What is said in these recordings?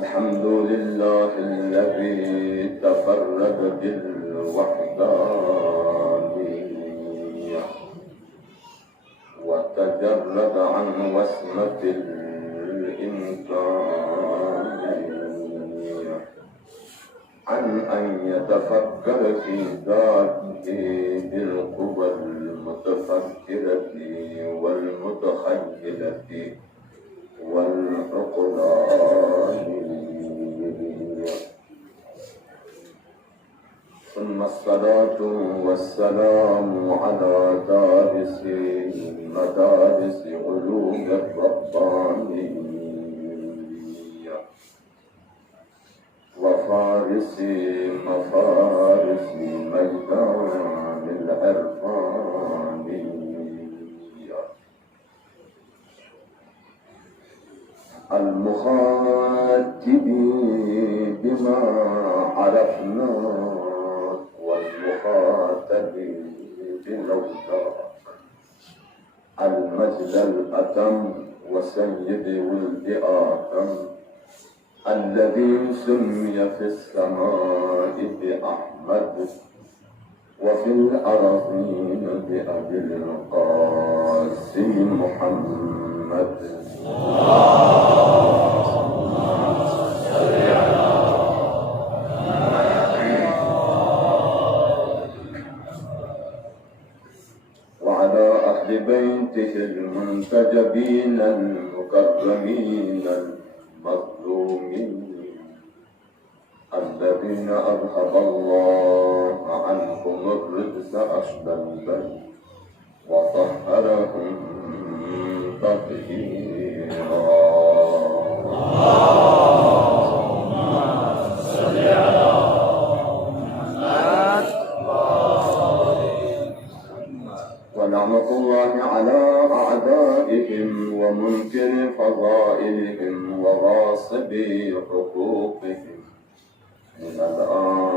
الحمد لله الذي تفرد بالوحدانية وتجرد عن وسمة الإمكانية عن أن يتفكر في ذاته بالقوى المتفكرة والمتخيلة والعقلانية. ثم الصلاة والسلام على دارس مدارس علوم الربانية وفارس مفارس ميدان العرفانية المخاطب بما عرفنا والمخاطب بلولاك المجد الأتم وسيد ولد آدم الذي سمي في السماء بأحمد وفي الأرضين بأبي القاسم محمد. وعلى أهل بيته المنتجبين المكرمين المظلومين الذين أذهب الله عنهم الرجس أهل البيت وطهرهم تطهيرا. صل على محمد. ونعمة الله على أعدائهم ومنكر فضائلهم وغاصبي حقوقهم من الآن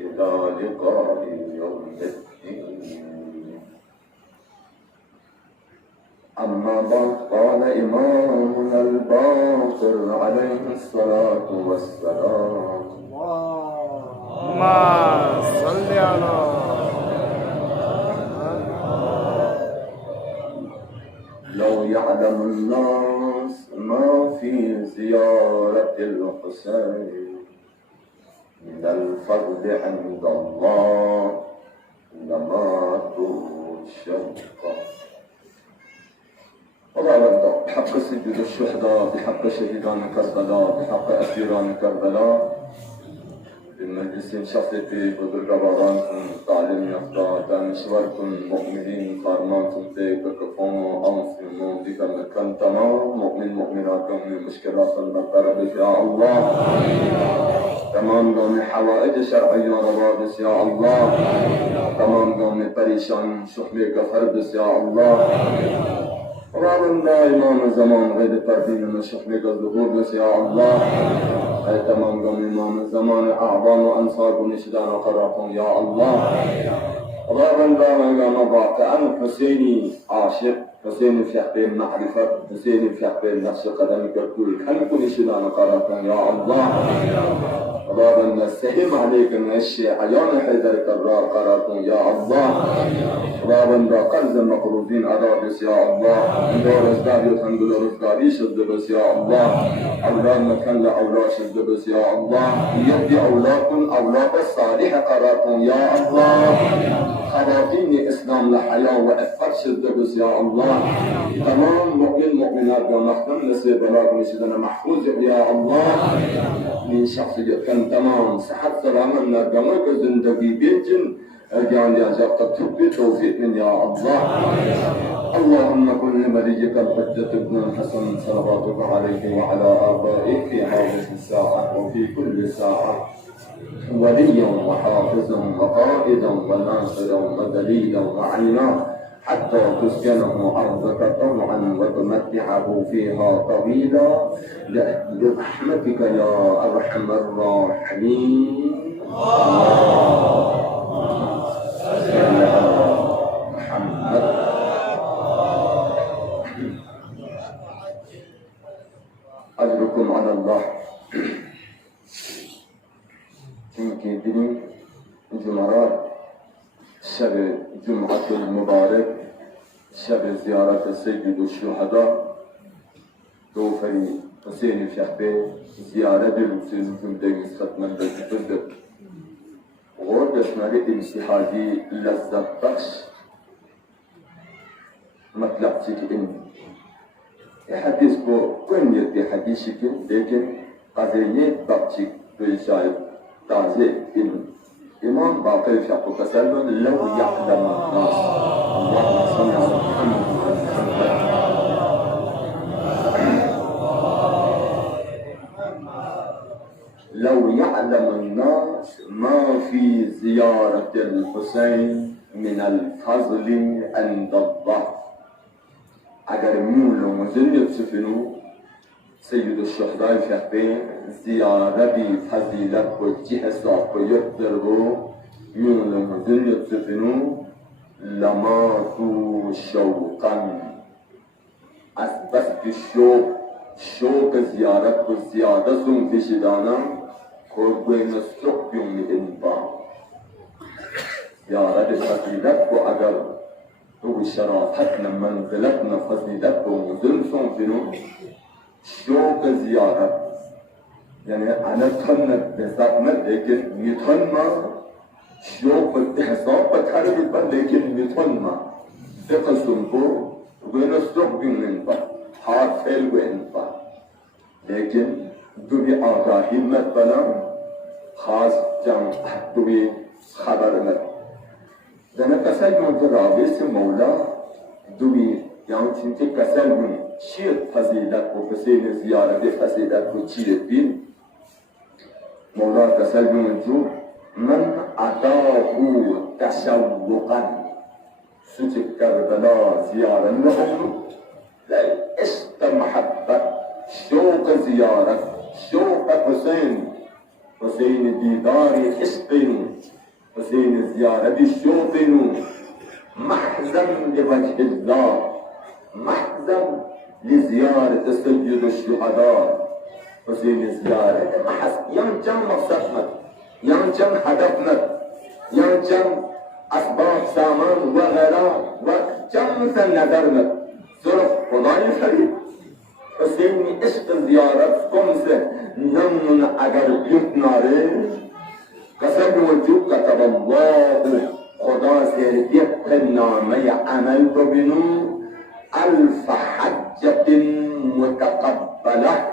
إلى لقاء يوم الدين. أما بعد قال إمامنا الباقر عليه الصلاة والسلام اللهم صل على لو يعلم الناس ما في زيارة الحسين من الفضل عند الله لماتوا شوقا. اللهم بحق سجود الشهداء بحق شهيدان كربلاء بحق أسيران كربلاء بالمجلس شخصي بزرگوارانتون تعلیم یافته دانشورتون مؤمنین فرمانتون بکفون آنسیمون دیگر مکن تمام مؤمناتون مشکلاتون برطرف یا الله تمام دون حوائج شرعی و روابط یا الله تمام دون پریشان شحل گفر بس یا الله رابن امام زمان غیر پردین و شحل ظهور بس یا الله ای تمام دون امام زمان اعوان و انصار بنشدان و قرارتون یا الله رابن امام واقعا حسینی عاشق حسین في حقين معرفة حسين في حقين نقش قدمك كل كم كل شدان قرارتون يا الله اللهم نستهم عليك من الشيء عيان حيدر كرار قرارتون يا الله اللهم قرز المقروضين أرابس يا الله دور ازداد الحمد لله رزقاري شد بس يا الله أولاد مكان لأولاد شد بس يا الله يدي أولادكم أولاد الصالح قرارتون يا الله خواتين إسلام لحياة وإفر شد بس يا الله تمام مؤمنات ونختم نسي بلاغ نسيدنا محفوظ يا الله من شخص يتكلم تمام صحت سلامت نرجمه به زندگی بینچن جان یا جب تک توفیق توفیق من یا الله اللهم كن لوليك الحجة ابن الحسن صلواتك عليه وعلى آبائه في هذه الساعة وفي كل ساعة وليا وحافظا وقائدا وناصرا ودليلا وعينا حتى تسكنه أرضك طوعا وتمتعه فيها طويلا برحمتك يا أرحم الراحمين. محمد أجركم على الله. çünkü bilim Cumarat şeb Cum'atul Mübarek şeb ziyaret Seyyid-i Şuhada Doğferi Hüseyin-i Şehbe ziyaret edilsin cümleyi satmanda tutulduk. O döşmeli imtihadi lezzet bakş مطلب چیکن حدیث کو کنیت به حدیث چیکن لیکن قضیه بخشی به شاید تازه این امام باقر شاکو کسلون لو يعلم الناس اللهم صل على محمد لو يعلم الناس ما في زيارة الحسين من الفضل عند الله. اگر میولم و ذریت سفنو سید الشهدای شهبه زیارتی فضیلت و چی حساب و یکتر و میولم و ذریت سفنو لما تو شوقا از بست شوق زیارت و زیاده سون کشیدانم کردوی نسخ بیوم انبا زیارت فضیلت و اگر تو شرافتنا منزلتنا فضیلت و مزن سون فنو شوق زیارت یعنی انا تنت بزاقنا لیکن میتون ما شوق حساب بکاری بند لیکن میتون ما دقسم کو وینا سوق بیمن با حاصل وین با لیکن دوی آگاهی مت بنا خاص جان دوی خبر مت دنا کسل جون راویس مولا دوی یعنی چنین کسل جون چیت فضیلت و حسین زیارت فضیلت و چیت بین مولا کسل جون جو من اتاهو تشوقا سوچ کربلا زیارت نهو لی عشق محبت شوق زیارت شوق حسین دیداری عشقین حسین زیارتی شوقینو محزن لوجه الله محزن لزیارت سید الشهداء حسین زیارت محز یعنی چند مقصد مد یعنی چند هدف مد یعنی چند اسباب سامان و غیره و چند سن نظر مد صرف خدای خرید حسین عشق زیارت کم سے نمون اگر بیت ناره قسم وجود كتب الله خدا سيرتيق نامي عمل ببنو 1000 حجة متقبلة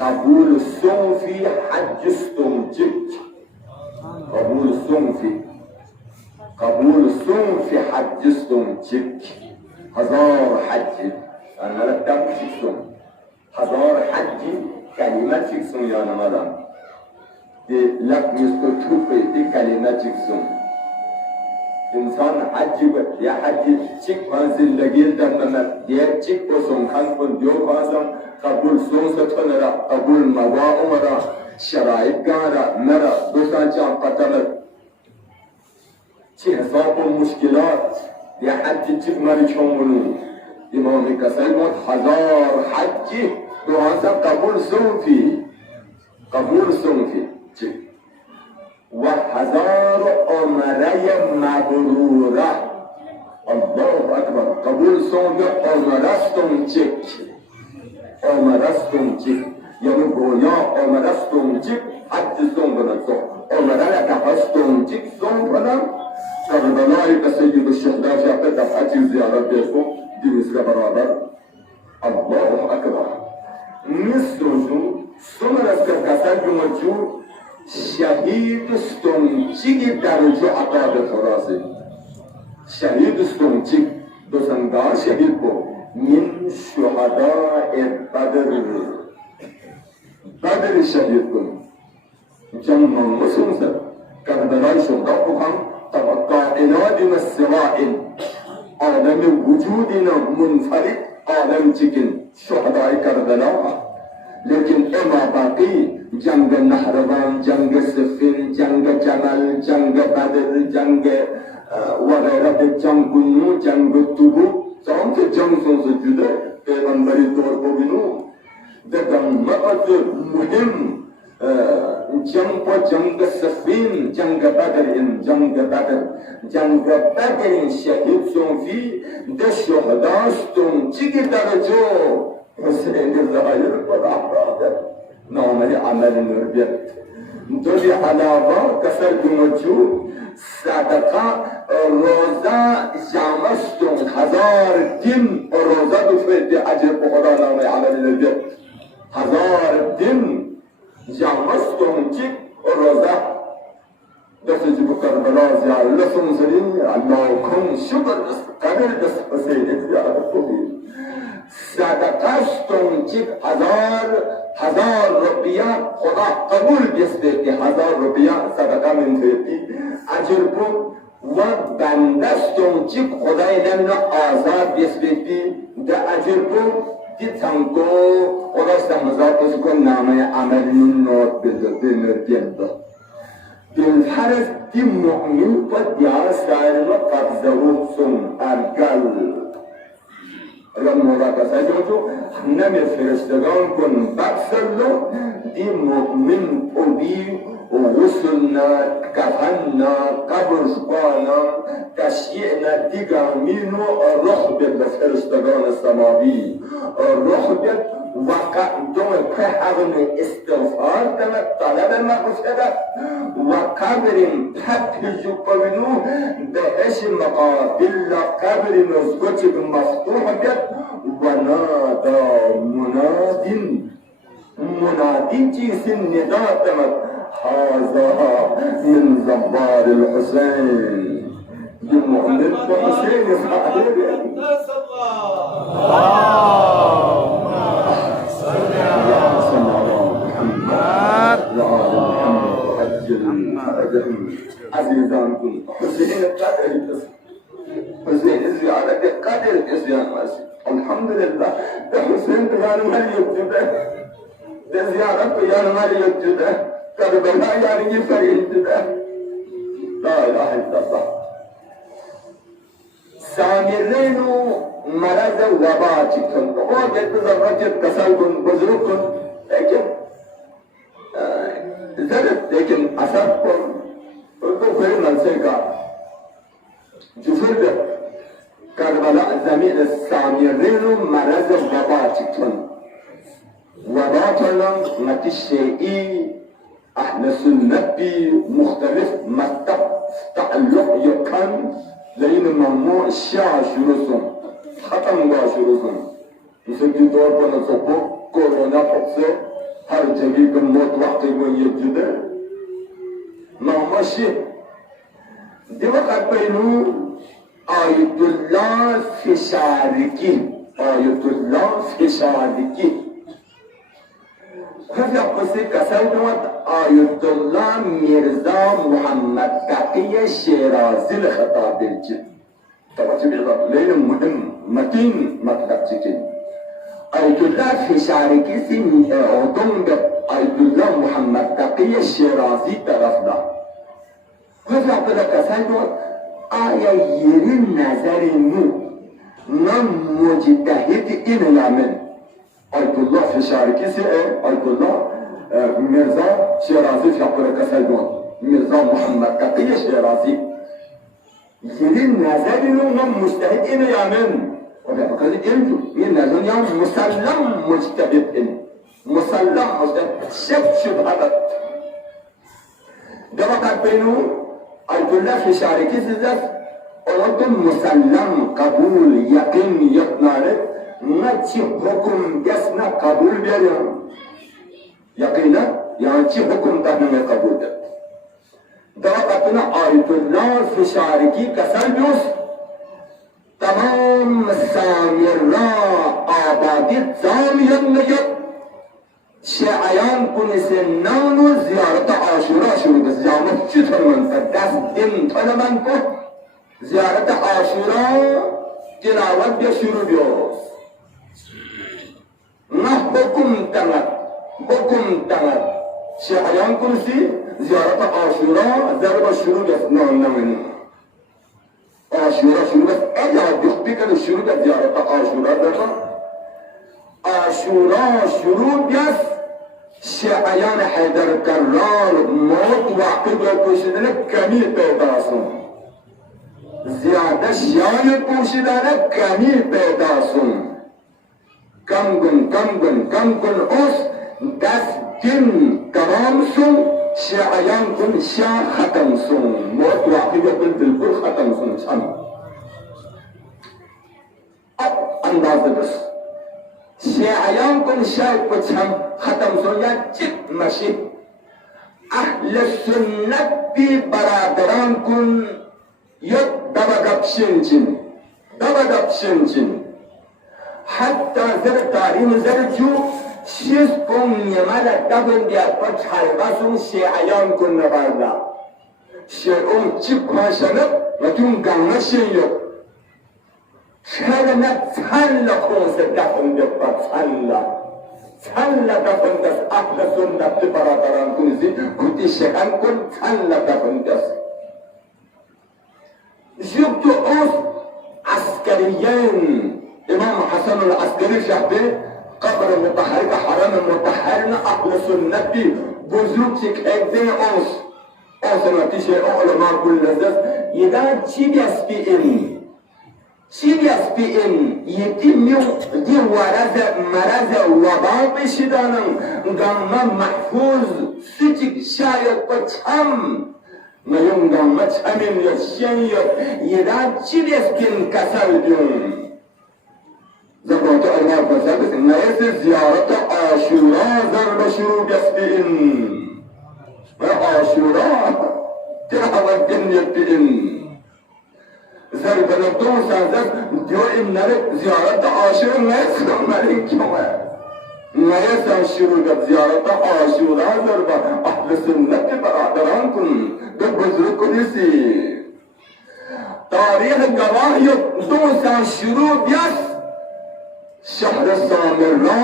قبول الصوفي حج استمجد قبول الصوفي حج استمجد 1000 حج أنا لا تمشي 1000 حج كلمة فيكسون يا نمدان لك يستطوف دي كلمة جكسون إنسان حجب يا حجب چك منزل لگيل دمنا يا چك بسون خان كن ديو خاصم قبول سون ستنرا قبول مواء مرا شرائط گارا مرا دوستان جان قتمت چه حساب المشكلات يا حجب چك مري چونگنو إمامي كسل موت 1000 حج دوانسا قبول صوفي و 1000 عمره مبروره الله اکبر قبول صوفی عمرستم چک یعنی گویا عمرستم چک حج صوم بنصر عمره لکهستم چک صوم بنم کربلای سید الشهداء شاقه دفعتی زیارت بیرکم دیمیز برابر الله اکبر مصر جو سمر از کسل جو شهید استونچی درجه عطا خلاصه شهید استونچی دوسندار شهید کو من شهداء بدر شهید کن جمع مسلم کربلای شهدا بکن طبعا کائنات مسرائل عالم وجودنا منفرد عالم چکن شهداء کربلا لیکن اما باقی جنگ نهروان جنگ صفین جنگ جمل جنگ بدر جنگ وغیرہ جنگ نو جنگ تبو تمام که جنگ سنس جده پیغمبری طور ببینو دیگر مقد مهم جنگ صفین جنگ بدر شهید سنفی ده شهداستون چی که درجو حسین ظاهر پر افراد نامه عمل نربیت دوی علاوه کسر موجود صدقه روزه جامستون 1000 دین روزه بفید عجر بخدا نامه عمل نربیت 1000 دین جامستون چی روزه دست جب کربلا زیار لسون زرین الله کن شکر دست قدر دست حسین زیار خوبی صدقستون چی 1000 روپیه خدا قبول بیسته که 1000 روپیه صدقه من تویتی اجر بود و بندستون چی خدای لن آزاد بیسته ده اجر بود دی تنکو خدا استمزاد کن نامه عملی نوت بلده مردین ده بالفرض دی مؤمن و دیار سایرنا قبضه سن ارگل اگر مراقصه جو نمی فرشتگان کن بکسلو دی مؤمن قبی غسلنا کفننا قبرشقانا تشیعنا دیگامینو رخ بید فرشتگان سماوی رخ بید وقع دوم که حقن استغفار دمت طلب مغفرت و قبرین تپیجو قبنو بهش مقابل قبر نزگوچ مفتوح بید و نادا منادین چیزی ندا دمت هذا من زبار الحسين بمؤمن الحسين صاحبه عزيزان كن حسين قدر حسين زيادة قدر إسيان ماشي الحمد لله ده حسين بيان مالي يكتبه ده زيادة بيان مالي يكتبه كربلاء يعني يفرين ده لا إله إلا الله سامرينو مرض وباء چکن او جد بزرگت کسل کن بزرگ کن لیکن زرد لیکن اثر کن تو پھر منصر کا جفر ده کربلاء زمین سامرينو مرض وباء چکن وباء کنم متی شیئی اهل سنت مختلف مکتب تعلق یکن لیکن ممنوع شیعه شروع سن ختم ہوا شروع سن مثل کی طور پر نصفو کورونا حقصے ہر جگہ کا موت وقتی کو یہ جدے نامشی دی وقت پہنو آیت اللہ فشارکی خفی اقصی کسل دوت آیت اللہ مرزا محمد تقی شیرازی لخطاب الجد توجه بیدار لیل مهم متین مطلب چکن آیت اللہ فشارکی سی عدم به آیت اللہ محمد تقی شیرازی طرف دا خفی اقصی کسل دوت آیا یری نظر نو نم مجتهد این یامن آیت الله فشارکی سی آیت الله مرزا شیرازی فی اقصی کسل دوت مرزا محمد تقی شیرازی یری نظر نو نم مجتهد این یامن و به اقصی اینجو این نظر یام مسلم مجتهد این مسلم مجتهد شک شبهت دو وقت بینو آیت الله فشارکی سی دست اولتون مسلم قبول یقین یقناره نه چی حکم دست نه قبول بیاریم یقینا یعنی چی حکم تحنیم قبول अपना Ayatollah Fisher की कसर बियोस तमाम सामिरा आबादी जामियत नयत शयान कुन से नानो जियारत आशुरा शुरू बस जामत चिथर मन दस दिन थनमन को जियारत आशुरा तिलावत भी शुरू बियोस ना हुकुम तंगत शयान कुन से जियारत आशुरा जरब शुरू बस नमन आशुरा शुरू बस अजा दुखी कर शुरू बस जियारत आशुरा देखो आशुरा शुरू बस शयान हैदर कर्रार मौत वाक़ई पोशीदा कमी पैदा सुन ज्यादा शान पोशीदा कमी पैदा सुन कम गुन उस 10 दिन तमाम सुन शयान कुन शाह खत्म सुन मौत वाक़ई बिल्कुल खत्म सुन छम अब अंदाज़ बस शयान कुन शाह को छम खत्म सुन या चित मशी अहले सुन्नत की बरादरान कुन यद दबदब शिनचिन hatta zar tarim zar ju shiz kun yamala dabun dia pat halbasun she ayan kun nabarda she chip khashana matun gamna she yo shara na tsalla kun se dabun dia pat tsalla dabun das ahla sunnat baradaran kun zi kuti shekan kun tsalla dabun das jubtu us askariyan इमाम हसन अल अस्करी शहबे कब्र मुतहर का हरम मुतहर न अहल सुन्नत की बुजुर्ग चिक एक दिन ओस नतीजे उलमा कुल लज़्ज़त इदा CBSPN यतिमियों दी मरज़ वबा पेशिदानं गम्मा महफूज सुचिक शायद पछम नयम गम्मा छमिन यशियत इदा CBSPN कसर दियों ذكرت الله فسبت نيس زيارة عاشورا ضرب شروع يسبئن عاشورا تلعب الدنيا بئن ضرب نبتون سازت ديو إنك زيارة عاشورا نيس مالين كما نيس شروع زيارة عاشورا ضرب أهل سنة برادرانكم ببزرق نسي تاريخ गवाह यो 2 साल शुरू यस शहर सामिरा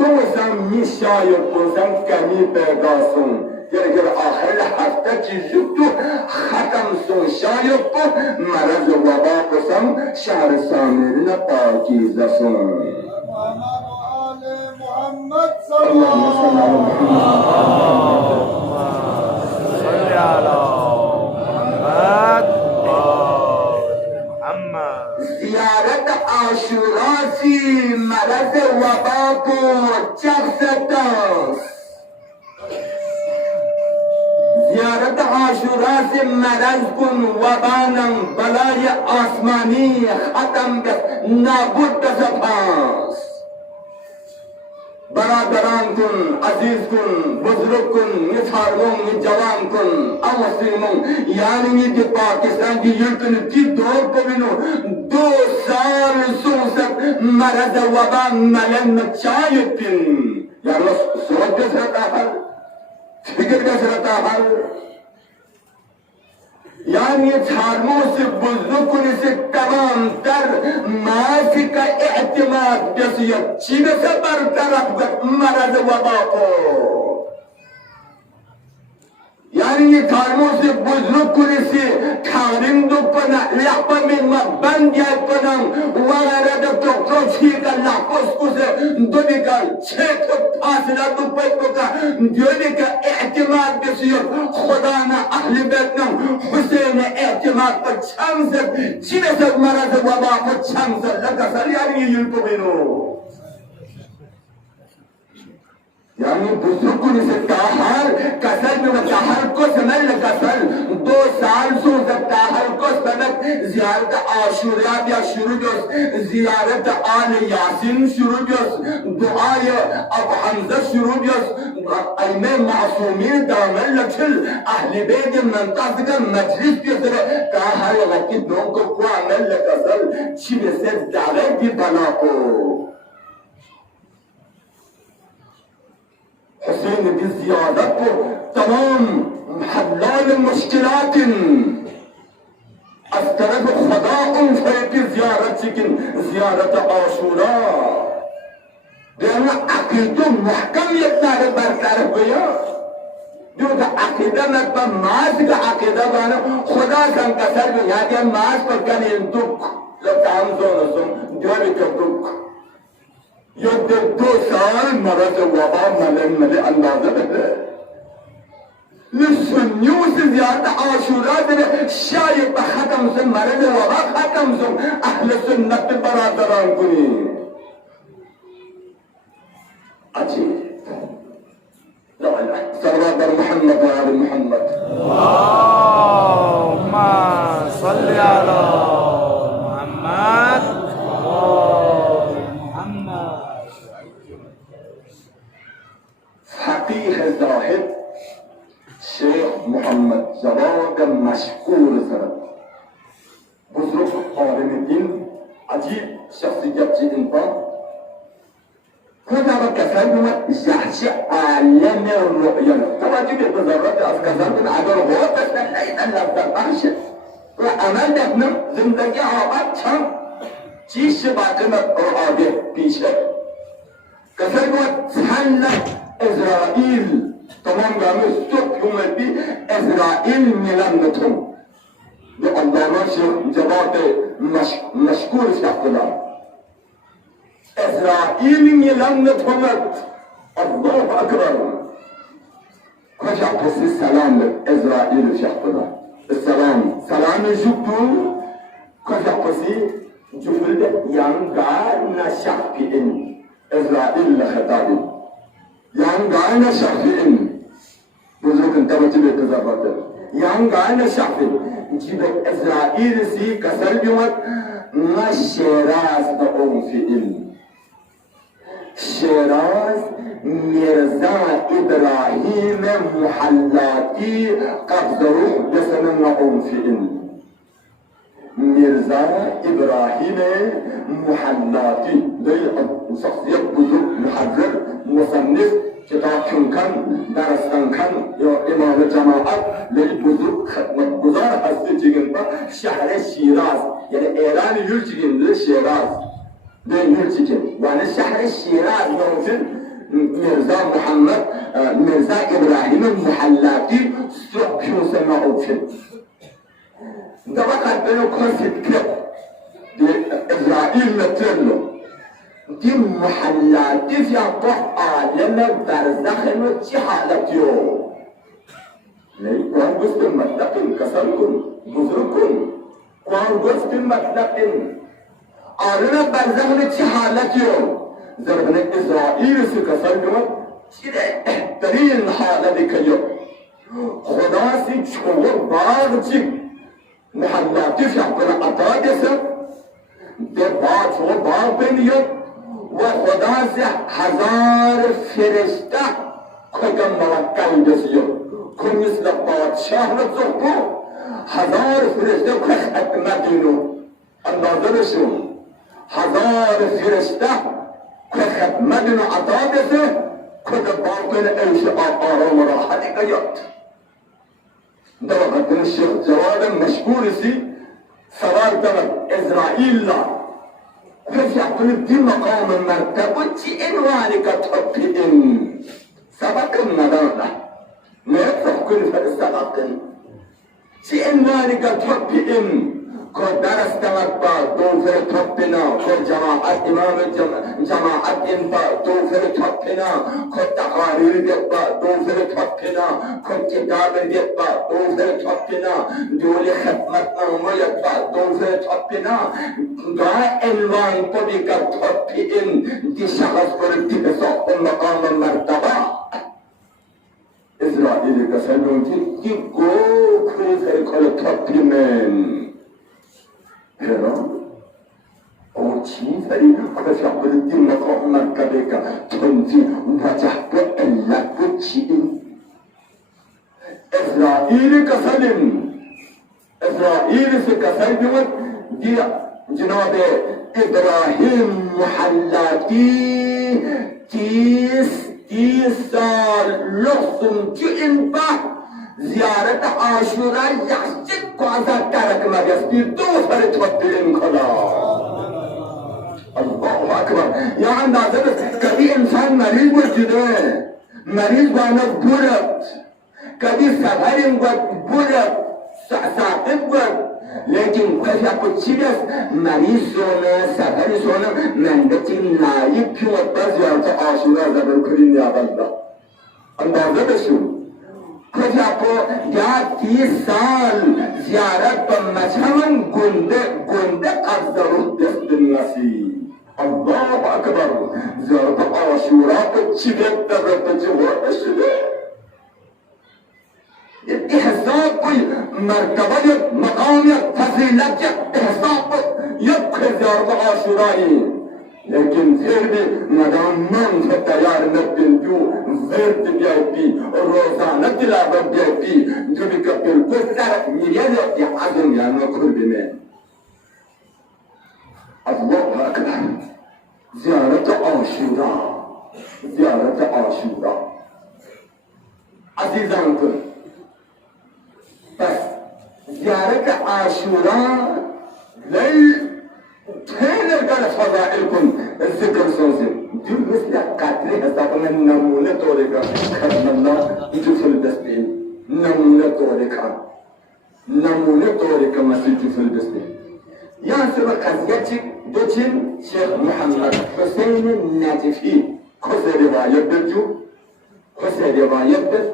2 साल मिशायत पोजन कमी पैदा सुन गर आखिर हफ्ते की जुटू खत्म सुन शायद को मरज वबा कसम शहर सामिरा पाकीज़ा सुन मोहम्मद सल्लल्लाहु जियारत आशुरा से मरज़ वबा को चखता जियारत आशुरा से मरज़ कुन वबानम बलाय आसमानी खत्म नाबुद सफास बरादरान कुन अजीज कुन बुजुर्ग कुन निथारमों जवान कुन अवसीमों यानी ये पाकिस्तान की युल्कन की दौर को बिनो 2 साल सोसत मरज़ वबा मलन चायतिन यार सोच के रहता है फिक्र के रहता है यानी छारमों से बुजुर्ग से तमाम तर मासी का एहतिमाद जैसे चीन से बरतरफ मरज़ वबा को यानी ये छारमों से बुजुर्ग से खारिंदो पना लापा में मबन जाए पनम वाला तो कोची का लापोस को से दोने का 6 फुट फासला तो पैको का दोने का एहतिमाद जैसे खुदा ना अहले बैत ना हुसैन एहतिमाद पर छमसत चीन से मरज़ वबा को छमसत लगा सर यानी ये युल्को बिनो यानी बुजुर्ग से ताहर कसर में ताहर को समझ लगा सर 2 साल सो ताहर को सनत زیارت عاشورا بیا شروع است، زیارت آل یاسین شروع است، دعای ابو حمزه شروع است، ائمه معصومین دامن لچل اهل بیت منطقه مجلس بیسره که هر وقت نون کو عمل لکسل چی بسید دعوت دی بناکو حسین دی زیادت کو تمام حلال مشکلات از طرف خدا اون فرقی زیارت چکن زیارت عاشورا دیگه عقیده محکم یک ناره برطرف بیا دیگه عقیده نکبه ماز که عقیده بانه خدا کن کسر بیا دیگه ماز پر کنین دک لطام زونسون دیگه که دک یا در 2 سال مرض وبا ملی اندازه بده لسنیوس زیارت عاشورا دیگه شاید به ختم سن مرض وبا ختم سن اهل سنت برادران کنی عجيب لا اله صلوات محمد وعلى محمد اللهم صل على محمد محمد فقيه زاهد شيخ محمد جواد مشکور سرد بزرگ عالم دین عجیب شخصیت چی انسان كتب كسلنا جحش عالم الرؤيا طبعا تيجي بضرورة از كسلنا عبر هو بس نحن اللفظ بخش وعمل دفنم زندگی آباد چم چیش باقیمت رعاده پیشه كسلنا تحلق إسرائيل تمام قامل الصبح يوم بي إسرائيل ملمتهم لأن الله شيخ جواد مشكور شخصنا إسرائيل يلمتهم الله أكبر كشف قصي السلام إسرائيل شخصنا السلام سلام جبتو كشف قصي جبل ينقال نشخ إن إسرائيل لخطابي ينقال نشخ إن بزرگ انتبه تبه تزابط ينقال نشخ جبل إسرائيل سي كسر بيوت نشراز دعوم في إن شیراز میرزا ابراهیم محلاتی قبضروح بسن نقوم فی این میرزا ابراهیم محلاتی دی شخصیت بزرگ محرر مصنف کتاب کن درستان کن یا امام جماعت لی بزرگ خدمت گزار هستی چگن با شهر شیراز یعنی ایران یل چگن لی شیراز بينهرتكن وانا شهر الشيراز موجود مرزا محمد مرزا ابراهيم المحلاقي صبح سماء اوفن ده وقت بينه كونسيت كليب دي اسرائيل نترلو دي محلاقي في اطوح عالم برزخ وچي حالتيو ليه قوان قسط المطلقين كسركن بزركن قوان قسط المطلقين آلنا برزخن چی حالتی رو زربن اسرائیل سی کسر کنم چی ده احترین حالتی کیو خدا سی چوه باغ چی محلاتی فیقنا عطا دیسه ده باغ چوه باغ بینیو و خدا سی 1000 فرشته کدام موکل دیسیو که مثل بادشاه رزقو 1000 فرشته که خدمتینو الناظرشون 1000 فرشته که خدمت و عطا بسه که باطن عیش آرام راحتی قیاد در وقت الشیخ جواد مشکور سی سوال کرد اسرائیل لا کسی اپنی دی مقام مرتبه چی انوانی که تبقی این سبق ندارد نیت کن فرستقاقن چی انوانی که تبقی این کو درس تمت با دوفر تپنا کو جماعت امام جماعت ان با دوفر تپنا کو تقاریر دیت با دوفر تپنا کو کتاب دیت با دوفر تپنا دولی خدمت نمایت با دوفر تپنا دعا عنوان پدی کا تپین دی شخص پر اتفاق مقام مرتبه اسرائیل کا سنون کی گو کھری کھل تپین چرا؟ او چیز داری کجا بودی مقام مرکبه که تنزی وجه به علت به چیه اسرائیل کسلیم اسرائیل سے کسل بیمت دیا جناب ابراهیم محلاتی 30 سال لحظم جو این زیارت عاشورا یحجد کو ازاد ترک مگستی دوسر تبدیل کلا الله اکبر یا اندازه کبھی انسان مریض بجده مریض بانا برد کبھی سفرین برد ساقب برد لیکن کجا کچی بس مریض سونا سفری سونا مندتی نایب کیوں اتبا زیارت عاشورا زبر کرین یا بلدہ اندازه بشو کجا کو یا 30 سال زیارت پر مجھمن گنده قبضرون دست النسی الله اکبر زیارت عاشورا پر چیدت در جواب شده احساب کوئی مرتبه مقام فضیلت احساب یک زیارت عاشورایی لیکن پھر بھی مدام من سے تیار نبین جو ورد بیائی پی روزانہ تلاوت بیائی پی جو بھی کہ بالکل سر میریز عظم یا نکر بمیں اللہ اکبر زیارت عاشورا زیارت عاشورا عزیزان کو بس زیارت عاشورا لیل تهينر قال فضائلكم الذكر سوزن دي مثل قاتل حساب من نمونة طولك كرم الله يجوف الدسبين نمونة طولك مسجد في الدسبين ياسر قزيتك دوتين شيخ محمد حسين الناجفي خسر رواية برجو خسر رواية بر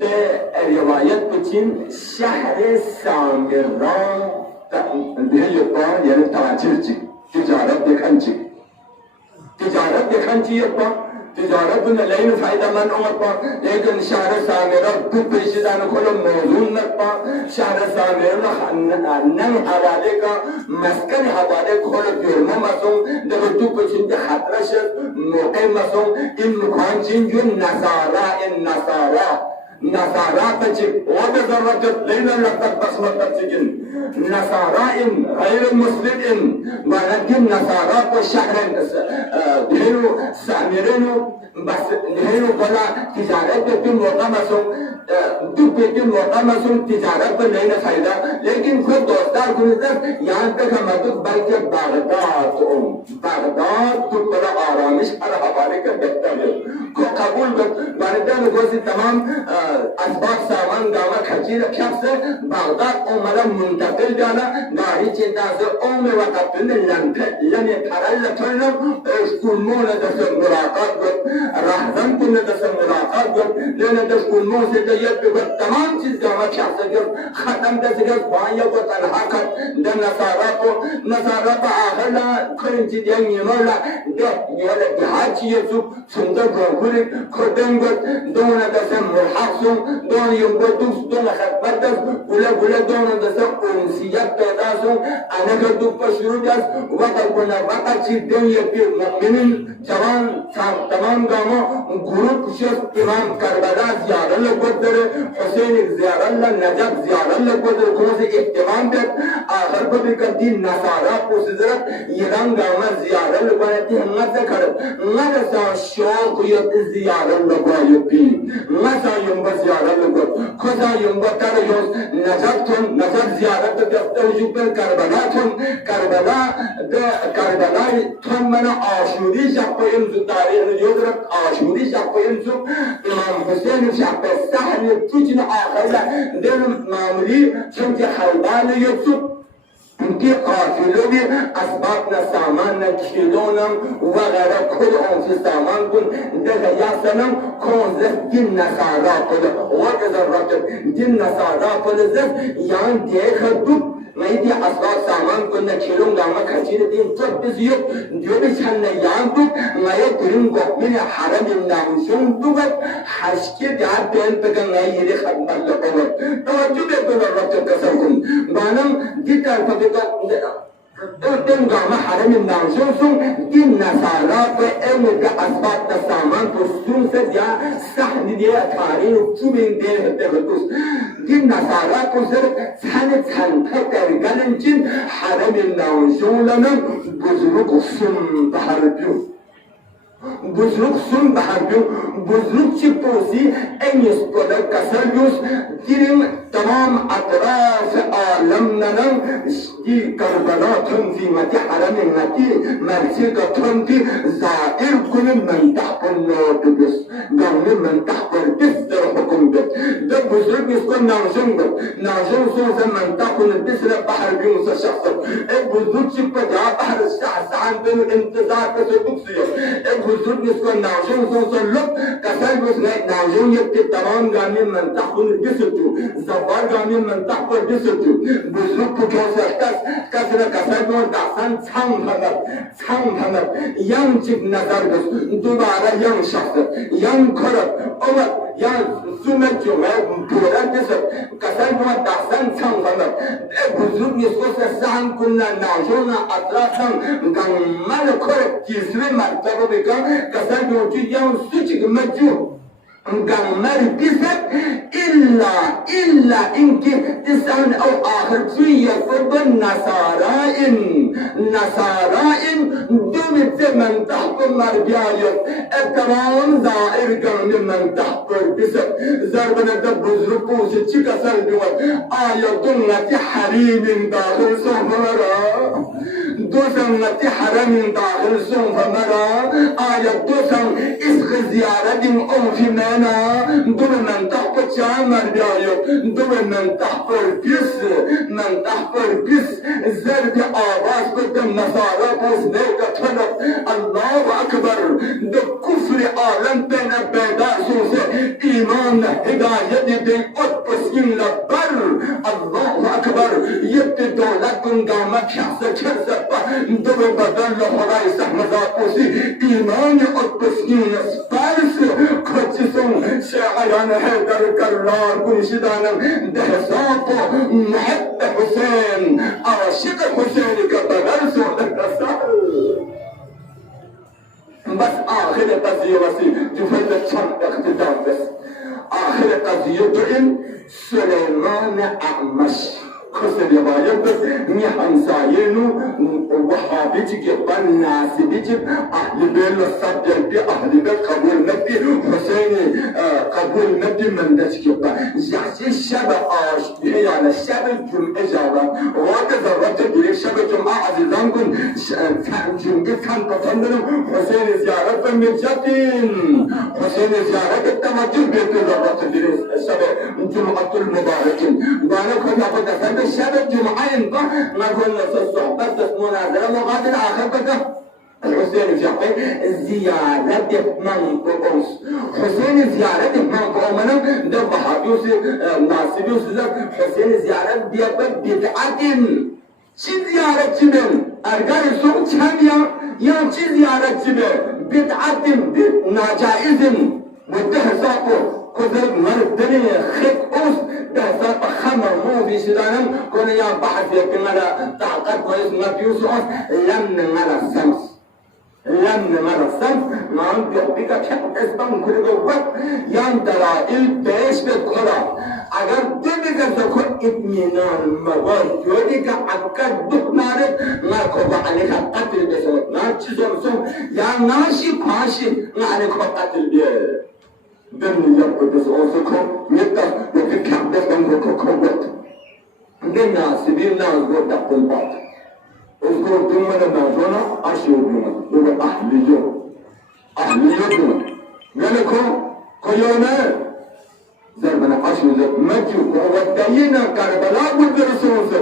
ده رواية بتين شهر سامران ده يبقى يعني تاجرتي تجارت دكانتي تجارت دكانتي يبقى تجارت من لين فائدة من أمربا لكن شهر سامرة دو بيشدان كل موزون نبا شهر سامرة نن حوالي کا مسكن حوالي كل بيرما مسون ده دو بيشد خطرش موقع مسون إن مكان چنجو نصارى تجيب وتزرجت ليلا لقد بصمت تجين نصارى غير مسلم ولكن نصارى والشهر دهنو سامرينو بس دهنو بلا تجارت بين وقامسون تجارت بين فايدة لكن خود دوستار كنزد यहाँ तक हम तो बल्कि बागदाद तो बड़ा आरामिश हर हवाले का देखता है को कबूल कर बागदाद को से तमाम اسباب सामान गावा खर्ची रखा से बागदाद ओ मतलब मुंतकिल जाना गाड़ी चिंता से ओ में वक्त ने लने थरल लथनो स्कूल मोन दस मुलाकात को राहजन को ने दस मुलाकात को लेने दस स्कूल मोन से तैयार पे तमाम चीज गावा क्या से खत्म दस के भाइयों को तनहा कर द नसारा को आखिरला करें चीज ये मोला ये हाजी ये सुंदर गोकुल खुदेंगो दोनों दस मुहासों दोनों यंगो दोनों खतबत बुला दोनों दस उनसियत पैदासों अनगर दो पशुर दस वक्त चीज दें ये भी मुमिन जवान तमाम गामों ग्रुप शेख इमाम करबला ज़ियारत लगोदर हुसैन ज़ियारत नजब ज़ियारत लगोदर कौन से इत्तेमाम दे आखिर को भी करती नसारा पोसिजरत ईरान गामा ज़ियारत लगवाती है मत कर मत सा शौक ये ज़ियारत लगवायो भी मत सा यंबा ज़ियारत लगो खुदा यंबा तर यों नजब ज़ियारत करते हुए जुबल करबला थम मना आशूरी शक्को इन जुतारे नुजोदरत आशूरी शक्को इन जुब इमाम हुसैन शक्को सहन तुझन आखिर दिन मामूली चंचे हलबान युसुफ उनके काफिलों में असबाब न सामान न खिलौना वगैरह खुद उनसे सामान कुल दया सनम कौन दिन नसारा कुल वक़्त दिन नसारा कुल जब यहाँ देख दुख ميدي أصلاً سامان كنا كيلون جاما كثير دين طب بزيو ديو بيشان يامبو ما يدرين قبل حرم النامسون دوبت حشكي دعاب بين بكن غيري خدمة لقوة توجه بيقول الرب تكسركم بانم ديتا فبيقول دين جاما حرم النامسون دين نصارى بأمر كأسباب تسامان تسون سديا سحن ديا تارين وتبين دين هتبتوس دين نصارى كسر سنة ترجلنجين حرم النامسون لنا بزرق سن بحربيو بزرق سن بحربيو بزرق شبوسي أن يسقط كسريوس دين تمام أطراف عالمنا دي كربلاء تنظيمة حرم النتي مرسيدة تنتي زائر كل من تحت النوتبس قوم من تحت البسر حكم بس ده بزرق يسكن ناجون بس ناجون سوزا من تحت البسر بحر بيوس الشخص بزرق شبه بحر الشخص عن بين انتظار كسبوكسيو بزرق يسكن ناجون سوزا لب كسر بس ناجون يبتي تمام قوم من تحت البسر زوار قوم من تحت البسر بزرق كسر كسر كسر دعسان تام ينجب نظر بس دوباره ين شخص ين كرب أول ين سومت جمعه بوران بسر كسر دعسان تام بزرگ نسخه سان كنا ناجونا أطرافا قمر كرب كيسري مرتبه بكا كسر جوجي ين سوچك مجو قمر بسر إلا إنك تسعن أو آخر فيه فرد نصارائن دومت من تحت مربيايت التمام زائر قرن من تحت بسر زربنا دبز ربوس تشيكا سلبيوت آياتنا حريم داخل سوفمرا دوسن حرم داخل سوفمرا آيات دوسن إسخ زيارة أم في منا دول من تحت شامر بيايو دول من تحت البس زرد آواز قدم نصارى بوزنيك طلب الله أكبر ده كفر عالم بين بيدار سوسة إيمان هداية دي أطبس لبر الله أكبر يبتي دولتكم قامت شخصة كرزة دول بدل خلاي سحمزا قوسي إيمان أطبس سبارس كتسون شاعران هيدر كرار كنشدانا دهساط محب حسين عاشق حسين كبدل سولك بس آخر قضية وسي تفلت شم اقتدام بس آخر قضية بإن سليمان أعمش خسر يبايب بس نحن ساينو وحابي تجيب الناس بيجيب أهل بيل الصدر بي أهل بيل قبول نبي حسين قبول نبي من دسكيب جاسي الشبه آش هي على الشبه جمع جاوة وقت ذرات بيه شبه جمع عزيزان كن جمع كان تفندلم حسين زيارة من جاتين حسين زيارة التمجد بيت ذرات بيه شبه جمعة المباركين وانا كنا قد الشباب جمعين ما كنا في الصحبة مناظرة مقابل آخر بقى الحسين زيارة زيارة منقوص حسين زيارة منقومنا ده بحابيوس ناسبيوس حسين زيارة بيبقى بدعة شي زيارة جبن أرجع سوق شامية يا شي زيارة جبن بدعة ناجائز وتحسابه كذب مردني خيط أوس تحساب خمر مو في سودانم كون يا بحث يمكن على تعقد كويس ما بيوس أوس لم على الشمس ما عندي بيك كم اسمه كل جوات يان دلائل بيش بالقرى अगर देविका सको इत्मीनान मगर जोड़ी का अक्का दुख मारे ना को बाले का कत्ल बेसो ना चीजों सो या नाशी फांसी ना ने को कत्ल बे den yaptı biz olsa ko yetta ve kapta ben ko kovut den nasibi nazgo tapul bat उसको तुमने नाज़ोना आशीर्वाद वो ahliyo मैंने को कोयोने زربنا عشوزة مجيو ودينا كربلاء قد رسوزة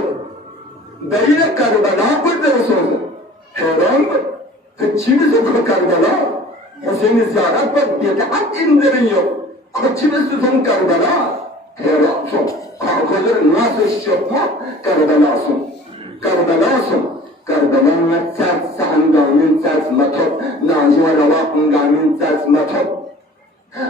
دينا كربلاء قد رسوزة حيران كتشيني سوكو كربلاء حسين زيارات بيتعد اندريو كتشيني سوكو كربلاء حيران سو akolar nasıl şopma Karbelasın. Karbelasın. Karbelana ters sahangamin ters matop. Naci ve ravakıngamin ters matop.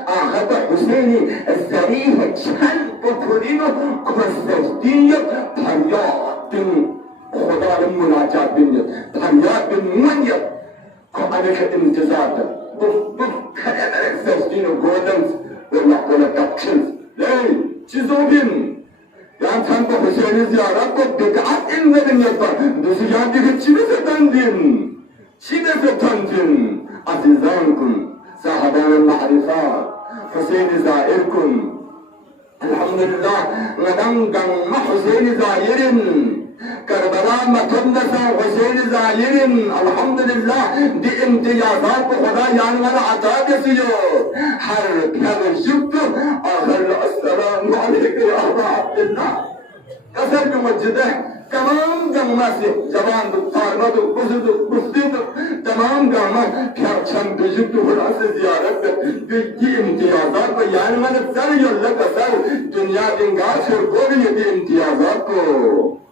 Ahada Hüseyin'i zarihe çen oturino kostesdiye taryatın Khudanın münacat biniyet. Taryatın manyet. Ko aleke intizardır. Bu kalemerek sesdiğini gördünüz. Allah böyle kapçınız. Ey çizobin. Yani sen bu Hüseyin'i ziyaret bu bid'at inledin yapar. Bizi yandığı çime setendin. Çime setendin. Azizan kun. Sahabanın mahrifat. Hüseyin'i zairkun. Elhamdülillah. Neden ganma Hüseyin'i zairin. Karbala matondasa Hüseyin'i zairin. Elhamdülillah. Di imtiyazat bu Khuda yanına ata kesiyor. Her peygamber ahirle esselamu aleyke ya Aba Abdillah. Kasar bir mecide tamam ganması zamandı, tarmadı, buzudu, bustudu. Tamam ganma perçem büzüktü burası ziyarette. Bir imtiyazat bu yanına sarı yolla kasar. Dünya dingar şirkovi bir imtiyazat bu.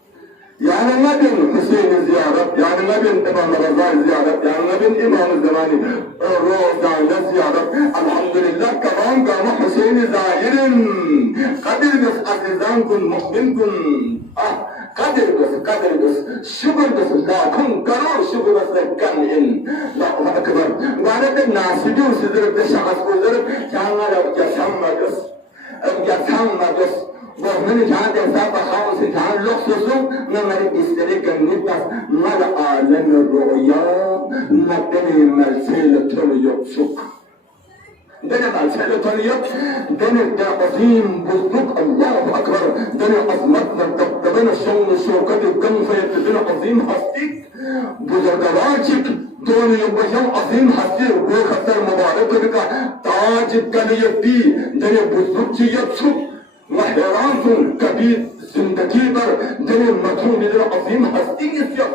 Yanına bin Hüseyin'i ziyaret, yanına bin İmam-ı Raza'yı ziyaret, yanına bin İmam-ı Zamani Roza'yı ziyaret. Elhamdülillah kavam kama Hüseyin'i zahirin. Kadir göz azizan kun, muhmin kun. Kadir göz, şükür göz, lakun karor şükür göz kan'in. Allahu Akbar. Gânetin nasibi usidirip de şahs uzidirip, kângâra yasanma göz. Bunu kânt hesap bakağısı kânt luksusun, nâmeri isteri gönlütas, mal alem-i rüya, nâbdeni merseyle tölü yoksuk. Dene merseyle tölü yok, dene de azim buzduk, Allahu Akbar, dene azmat ve dene şonlu şokati gânfayeti, dene azim hastik, buzurgavarcık, donu yubbaşam azim hastik, bu khatar mübarek odika, tacit kaliyetti, dene buzdukçı yoksuk, Maheransın kabir zindagi पर दिल मधु निद्र अजीम हस्ती इस्यक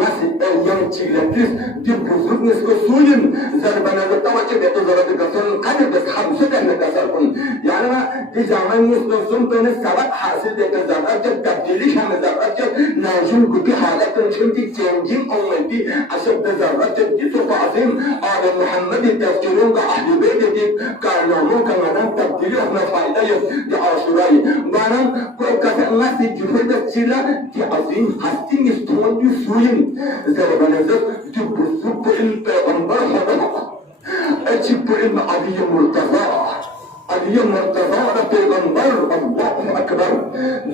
नसीब यंग चिगलेटिस दिल बुजुर्ग इसको सुइन जरबना जो तवज्जो दे तो जरूरत गसन कदर बस हमसे देने का सरकुन यानी ना इस ज़माने में इसको सुन तो ने सबक हासिल दे कर ज़रूरत जब तब्दीली शामिल ज़रूरत जब नाजुक की हालत तो चुनती चेंजिंग उम्मती अशद ज़रूरत जब जिसको अजीम और मोहम्मद तस्करों का अहले बैत के कारनामों का मदन तब्दीली अपना फायदा ये आशुराई बारम कोई कसे nasi juhud sila di azim hasting istron di suyin zerbanazat di busuk in peygamber hada acib in aliy murtaza da peygamber Allahu Akbar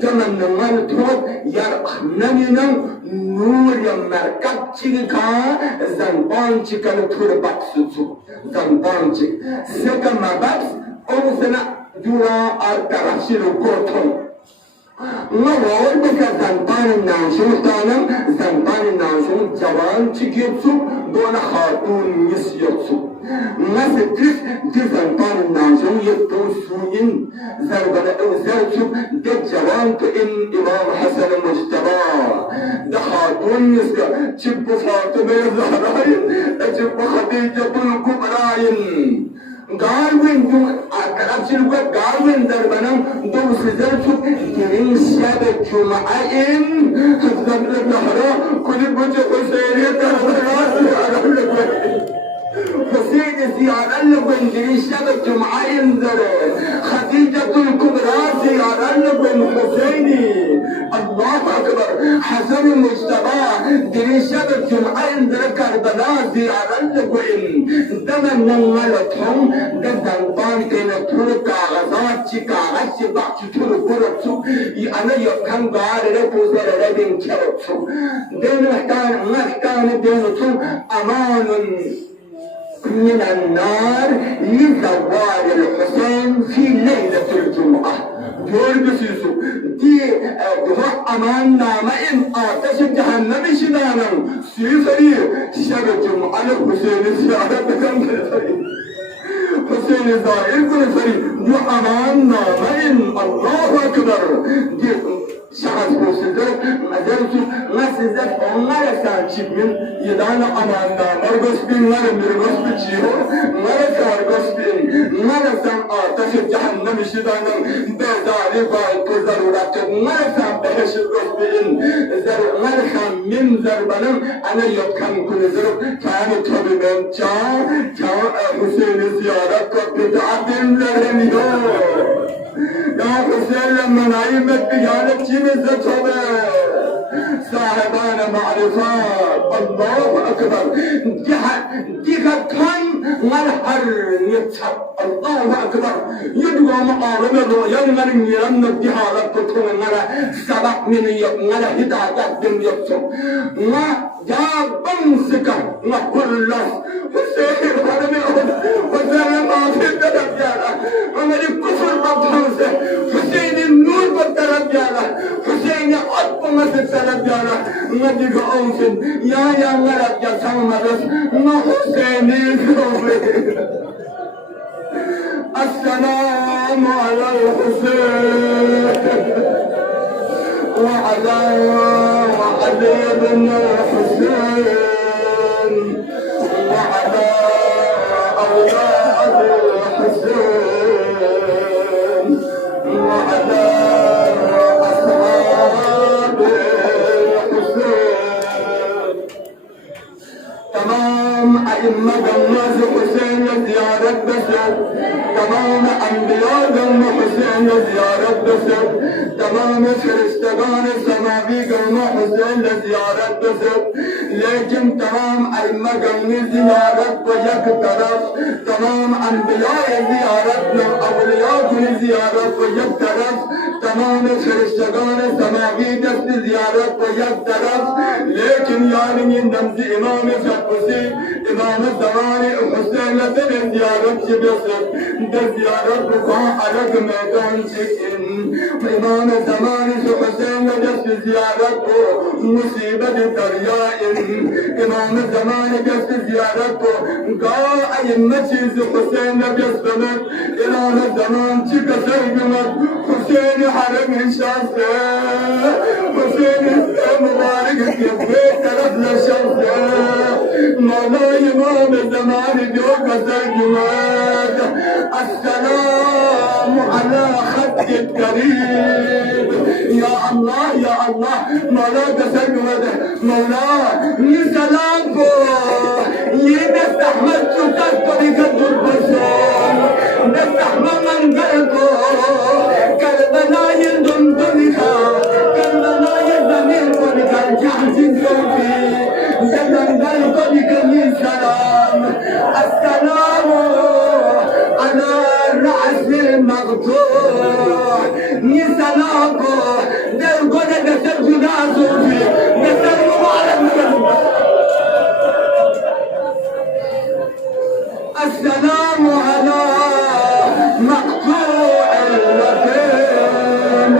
zaman zaman tuhat yar ahnaninam nur ya merkat chika zanban chikal tur baksutu zanban chik seka mabaks omsana dua ar tarafshir koton Ngawal baka zanban nansung tanam zanban nansung jawan chikiyotsu dona khatun yisyotsu Nasikis di zanban nansung yetun suyin zarbana evzelsu de jawan to in Imam Hasan Mujtaba da khatun yisya chibbu Fatıma Zahrayin chibbu Khadijatul Kubrayin Garwin tu akarapsil ko Garwin darbanam do sizal su kirin shabe Juma'in zabla dahra kulli buje Hüseyin'e darbanam Hüseyin ziyaretle ben kirin shabe Juma'in zare Khadijatul Kubra ziyaretle ben Hüseyin'i Allahu Akbar Hasan Mujtaba kirin shabe Juma'in zare Karbala ziyaretle ben zaman nangalatım da zanban kena tur कागजात ची कागज ची बाकी tur kurapsu ana yakkan garere pozere bin çarapsu den mahtan denutun amanun من النار لزوار الحسين في ليلة الجمعة gördüsüzü diye dua aman namayın ateş cehennemi şidanım suyu sarıyor şercum ala Hüseyin'i ziyaret eden Hüseyin'i zahir kulu sarıyor bu aman namayın Allahu Ekber diye şahs bu sizler mezelsu nasizler onlara sançimin yedana aman namar göspinler bir göspiçiyor nara sar göspin nara san ateş cehennemi şidanım bezari معرفة كضرورة مرسا بهش الرسبين زر مرسا من زربنم أنا يبكم كل زر كان طبيبين چاو حسين زيارة بتعدين زرهن يا حسين لما نعيمت بجانب چي مزة صاحبان معرفات الله أكبر ديها كان مرحر يتحب الله أكبر يدوى مقارنة رؤيا من يرن ديها لكتون مرة سبق من يمنى هدايات من يبسم ما جابن سكر ما كل حسين هرمي حسين ما في الدرب يالا عمل الكفر مبحوثة حسين النور بالدرب يالا حسين أطب مسجد سلب يالا نجيك أوسن يا غرب يا سمرس ما حسين الكفر السلام على الحسين وعلى علي بن الحسين وعلى أولاد الحسين وعلى أصحاب الحسين تمام أئمة الناس حسين زيارة بشر تمام أنبياء دم حسين زيارة بشر تمام فرشتگان سماوی گرم حسين زيارة بشر لیکن تمام أئمة گرمی زیارت و یک طرف تمام أنبیاء زیارت و اولیاء کی زیارت و یک طرف تمام فرشتگان سماوی دست زیارت و یک طرف لیکن یعنی نمز امام شخصی امام زمان حسین لدن زیارت چی بسر در زیارت بکن عرق میدان چکن امام زمان حسین دست زیارت کو مصیبت دریائن امام زمان دست زیارت کو گاہ ائمہ چیز حسین بسمت امام زمان چی کسر گمت حسین حرم شخص حسین مبارک کے طرف لشخص مولا امام زمان جو کسر گمت السلام على خط القريب يا الله مولا کسر گمت مولا سلام کو یہ نستحمل چکر طریقت البصر نستحمل منظر کو کربلا يدندن کربلا يدمر کو جهز صوفي يدندن کو سلام السلام على الرأس المقطوع سلام کو در کو دستر جدا صوفي دستر مبارك السلام على مقطوع الوثن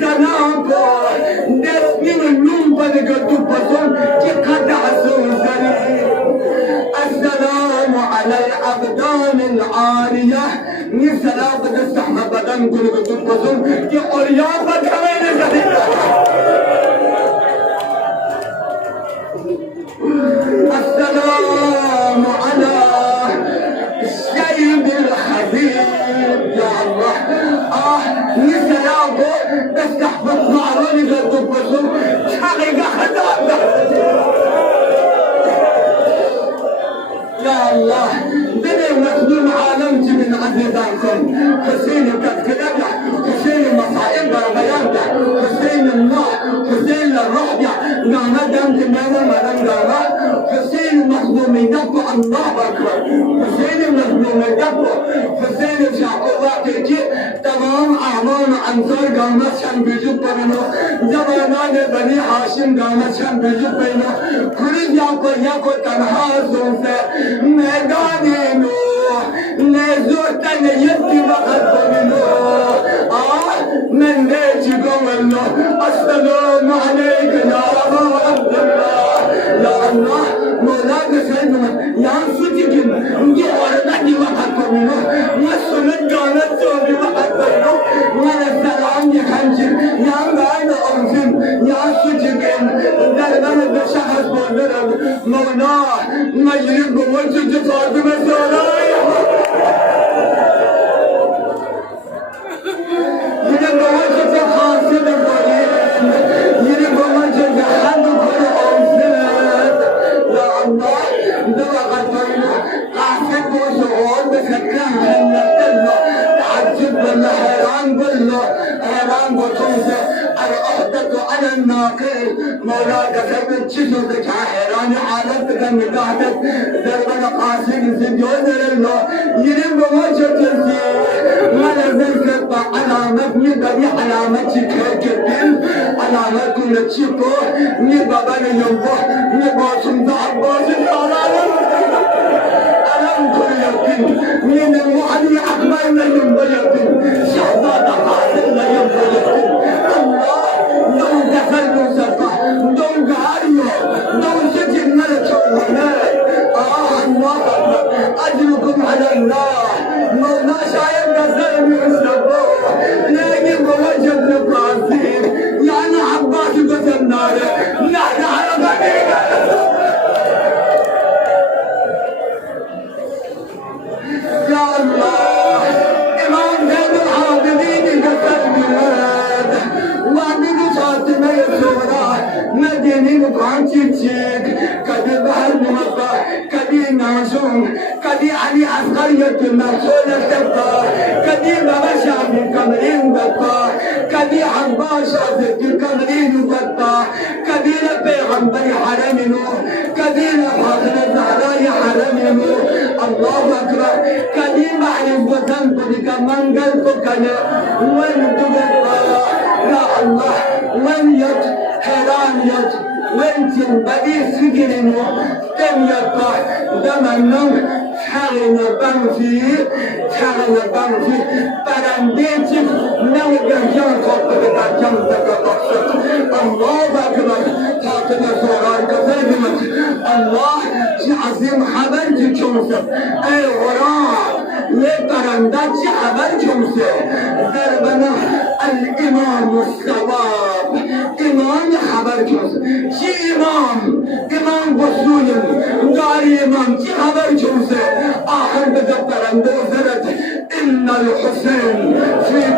سلام کو دست من النوم بدقت بصن قد عسول السلام على الأبدان العارية سلام دست احمد بدن قد بصن قريان بدكمين السلام على السيد الحبيب يا الله نسلامه بس تحفظ معروني قد بصن حقيقة خدامة يا الله دنيا مخدوم عالمتي من عزيزانكم حسين كذكلبة حسين مصائب بيانتا حسين النوع حسين الرحبة نعمة دمت النوم ولم نعمة حسين مخدوم يدبو الله أكبر حسين مخدوم يدبو حسين شعقواتي تمام أعمال أنصار قامت شن بيجب بينه زمانان بني هاشم قامت شن بيجب بينه كل ياكو تنها سوسة ميداني نوح نزوت يبكي وقت بينه من ليش قوم السلام عليك يا أبا عبد الله يا الله مولاك سيدنا يا سجن يوردني وقت بينه مسلم قامت سوري وقت بينه من السلام يخنجر يا بعد أرسم يا سجن دربنا بشخص بودرم مولاه مجرب وجد فاطمة سوراي له حيران قلت العهدة على الناقل مولاك ثبت شدودك حيران حالتك نقاهتك دربنا قاسم سجود لله يرم وجهك ما نزلت علامة نبني علامة كيكتين علامة كل تشيكو نبابا ينبو نباسم دعباس الحلال ألم كل يقين من المعلي أكبر لا ينبو يقين شهداء قاسم لا ينبو يقين الله دون تفلو سفا دون قاريو دون سجن ملك وهناك الله أجركم على الله مولا شايب قسم يسلبوه لكن بوجد القاسم يعني عباس قسم ناره نحن على قديمة يا الله إمام زين العابدين قسم بلاد وعبد فاطمة الزهراء مديني مقام تشيك كدي بحر مصر كدي ناجون كدي علي عسكرية مرسولة تبقى كدي بابا شعبي كامرين بطا كدي عباس عزيزي كامرين بطا كدي لبيغمبر حرمينو كدي لفاطمة الزهراء حرمينو الله أكبر كدي معرف وطن بدك من قلبك وين تبقى يا الله وين يد حيران يد وين تنبدي سجن تم يبقى دمنم حرن بنفي برنديتك نلقى جنطك بدا جنطك بقصد الله أكبر فاطمة زهراء كفرمت الله عظيم حبرك كمسة أي وراء لبرندات حبرك كمسة دربنا الإمام الصواب إمام حبرك كمسة شي إمام بسول قاري إمام شي حبرك كمسة آخر بدأ برندو زرت إن الحسين في